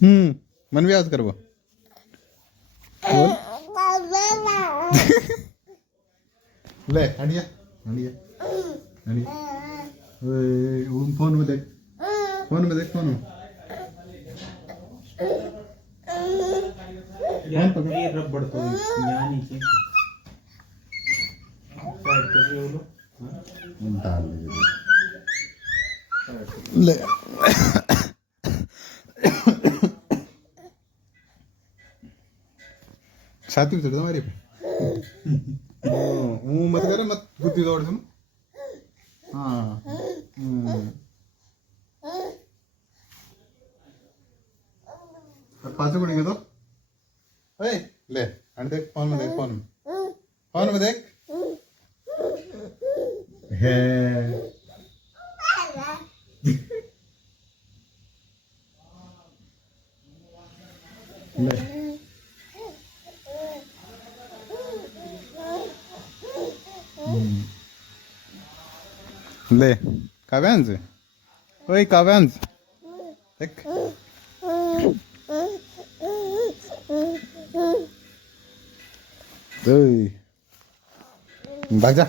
मन भी आवाज कर वो बोल ले हटिया हटिया हटिया फोन में देख फोन में देख फोन में यार ये रबड़ तो यहाँ नीचे साइड कर रहे हो लोग डाल ले छाती उतर तुम्हारी पे मुंह मत करे मत बुद्धि दौड़ तुम हाँ पाँच पड़ेंगे तो ओए ले अंडे देख फोन में देख फोन में देख है ले ले काव्यांश ओए काव्यांश देख भाग जा